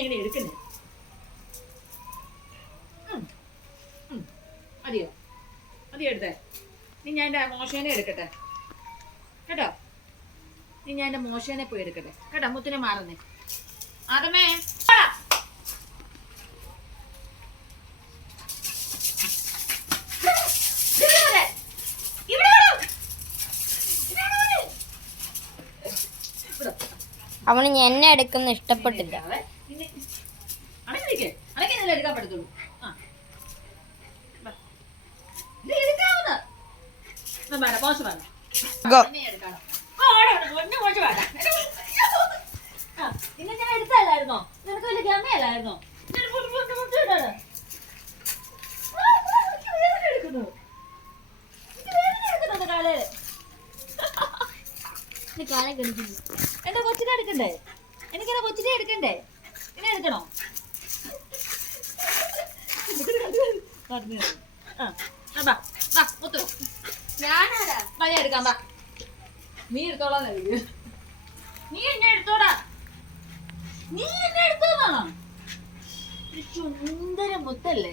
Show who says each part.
Speaker 1: എങ്ങനെ എടുക്കുന്നത്. മതിയോ? മതിയോ എടുത്തേ? നീ ഞാൻ എന്റെ മോശേനെ എടുക്കട്ടെ. കേട്ടോ? നീ ഞാൻ എന്റെ മോശേനെ പോയി എടുക്കട്ടെ. കേട്ടോ മുത്തിനെ മാറുന്നേ. ആദമേ.
Speaker 2: അവന് എന്നെ എടുക്കുന്ന ഇഷ്ടപ്പെട്ടില്ല.
Speaker 1: ആ. വേണ്ട, വേണ്ട. വേണ്ട, ഞാൻ എടുത്തല്ലായിരുന്നോ? നിനക്ക് വലിയ ഗമയല്ലായിരുന്നോ? എന്റെ കൊച്ചിനെ എടുക്കണ്ടേ? എനിക്കെന്നെ കൊച്ചിനെ എടുക്കണ്ടേ? ഇനെ എടുക്കണോ? ആ, ബാ നീ നീ എന്നെ എടുത്തോടാ നീ എന്നെ എടുത്തോന്നാണോ സുന്ദര മുത്തല്ലേ